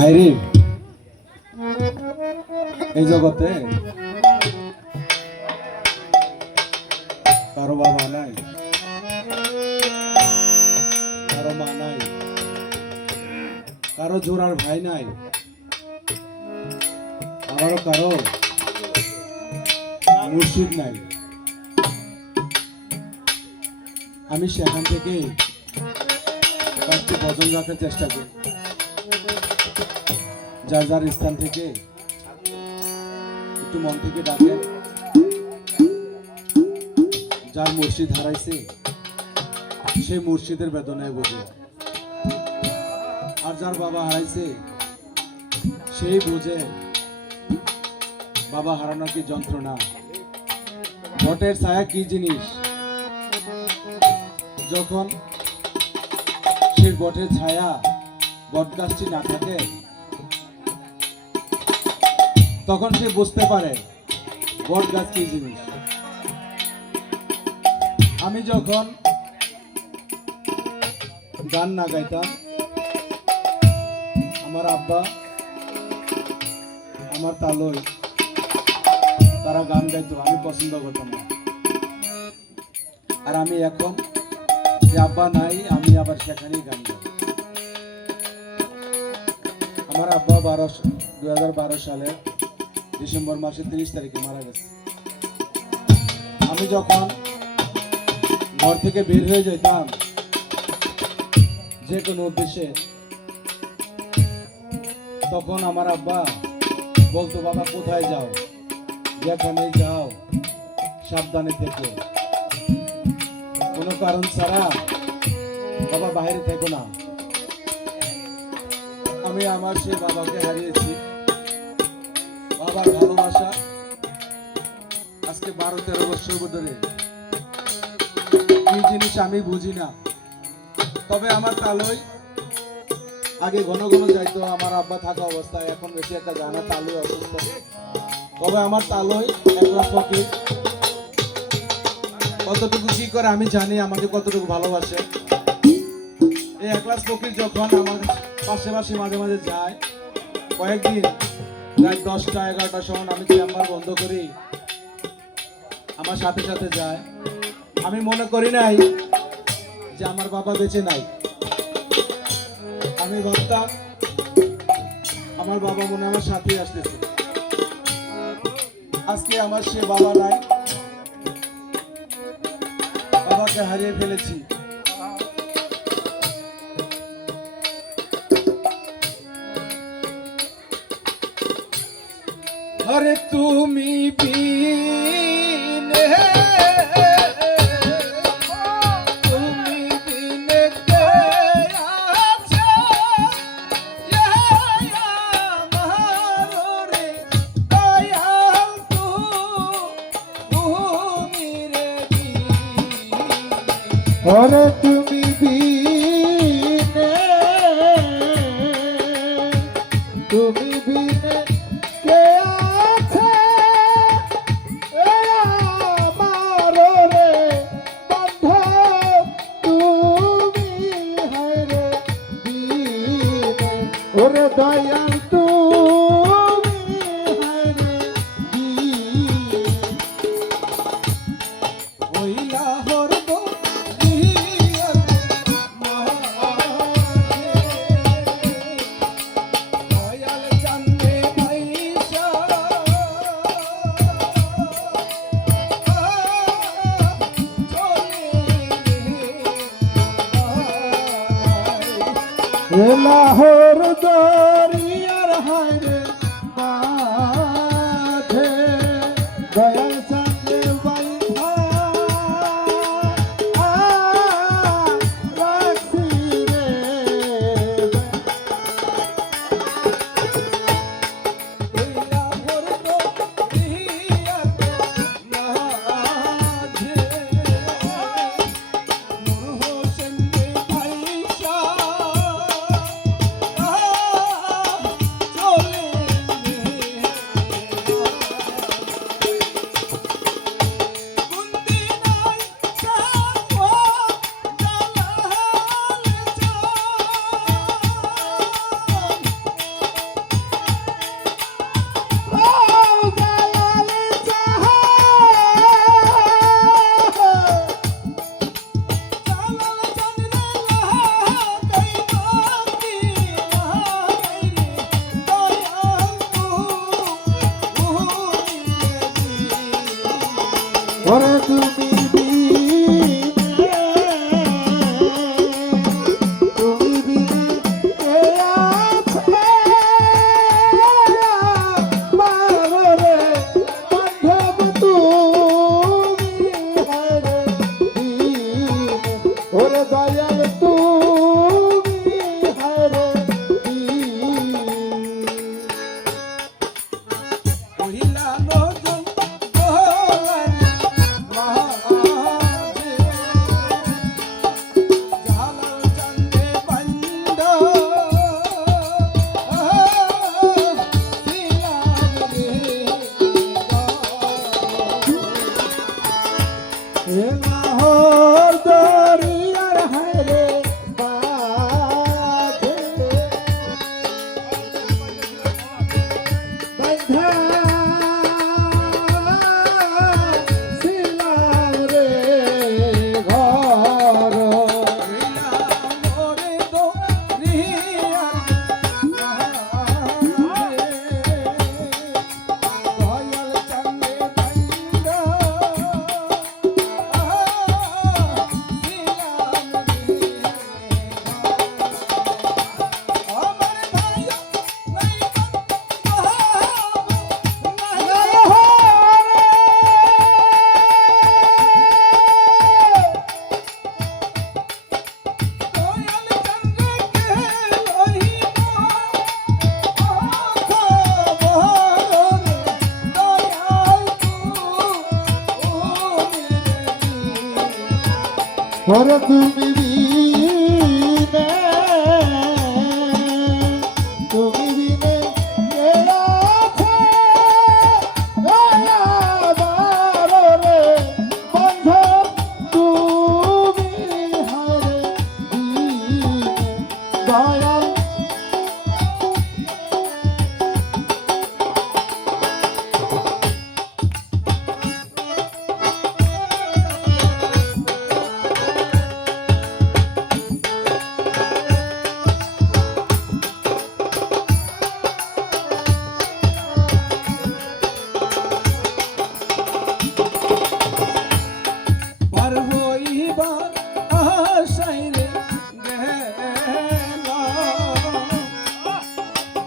ভাইরে এই জগতে কারো বাবা নাই, কারো মা নাই, কারো জোড়ার ভাই নাই, আমারও কারো মুর্শিদ নাই। আমি সেখান থেকে কয়েকটি ভজন রাখার চেষ্টা করি, যার যার স্থান থেকে একটু মন থেকে ডাকেন। যার মুর্শিদ হারাইছে সেই মুর্শিদের বেদনায় বোঝে, আর যার বাবা হারাইছে সেই বোঝে বাবা হারানো কি যন্ত্রণা, বটের ছায়া কি জিনিস। যখন সেই বটের ছায়া বট গাছটি না থাকে তখন সে বুঝতে পারে বট গাছ কি জিনিস। আমি যখন গান না গাইতাম, আমার আব্বা আমার তালই তারা গান গাইতো, আমি পছন্দ করতাম না। আর আমি এখন যে আব্বা নাই, আমি আবার সেখানেই গান গাই। আমার আব্বা 2012 সালে ডিসেম্বর মাসের 30 তারিখে মারা গেছে। আমি যখন ঘর থেকে বের হয়ে যেতাম যে কোনো উদ্দেশ্যে, তখন আমার আব্বা বলতো, বাবা কোথায় যাও, যেখানে যাও সাবধানে থেকো, কোনো কারণ ছাড়া বাবা বাইরে থেকো না। আমি আমার সে বাবাকে হারিয়েছি। বাবার ভালোবাসা আজকে 12-13 বছর ধরে কি জিনিস আমি বুঝি না। তবে আমার তালই আগে ঘন ঘন যাইতো আমার আব্বা থাকা অবস্থায়, এখন বেশি একটা যায় না, তালই অসুস্থ। তবে আমার তালই একলা ফকির, কতটুকু কি করে আমি জানি, আমাকে কতটুকু ভালোবাসে। এই একলা ফকির যখন আমার পাশাপাশি মাঝে মাঝে যায়, কয়েকদিন রাত 10টা-11টার সময় আমি চেম্বার বন্ধ করি, আমার সাথে সাথে যায়। আমি মনে করি নাই যে আমার বাবা বেঁচে নাই। আমি ভাবতাম আমার বাবা মনে আমার সাথে আসতেছে। আজকে আমার সে বাবা নাই, বাবাকে হারিয়ে ফেলেছি। আরে তুমি বিনে, তুমি বিনে কে আছে আমার রে দয়াল, তুমি রে আরে তুমি বিনে, তুমি বিনে কে আছে আমার রে বন্ধু, তুমি হায়রে বিনে, ওরে দয়াল তুমি হায়রে বিনে। হইলা হর লাহোর দরিয়ার হায়রে মাঝে দয়াল চাঁদে বাইধা রাখছি রে।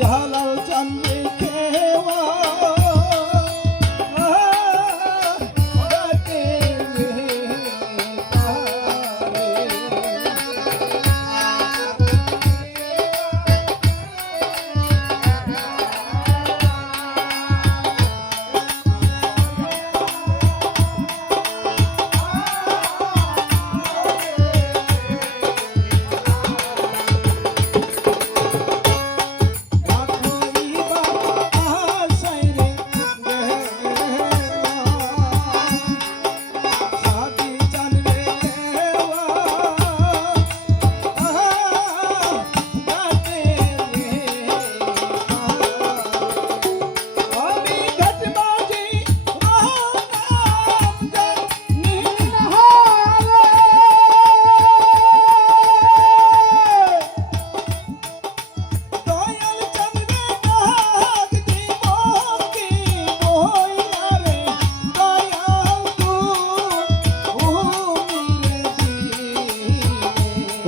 জালাল চান্দে খেওয়া ডাকে রে তারে।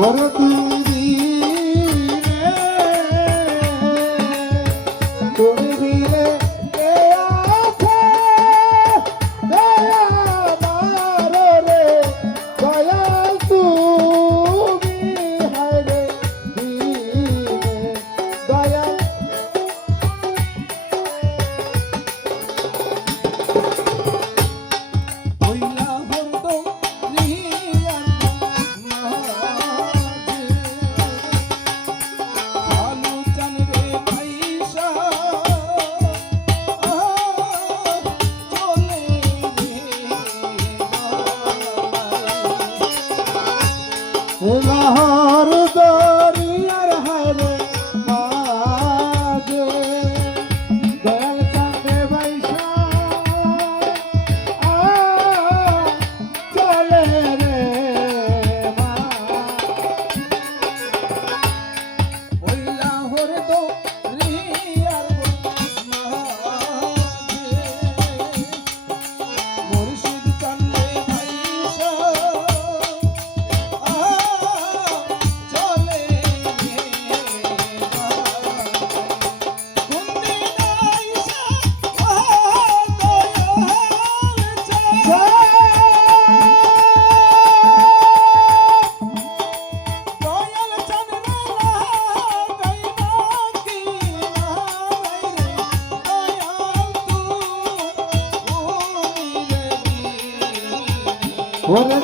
ওরে তুমি দিলে কে আছে দয়া মারো রে দয়াল তুমি হায়রে দিলে দয়া লাহোর দরিয়ার হারে মাঝে দয়াল চাঁদে বাইসা চলে রে মা ওই লাহোর দরিয়ার মাঝে মুর্শিদ চান্দে ভাইসা চলে রে কুন্দি নাইসা দয়াল চাঁদ দয়াল চাঁদ রে লাগাই নাকি নারাই রে দয়াল তুমি রে ওরে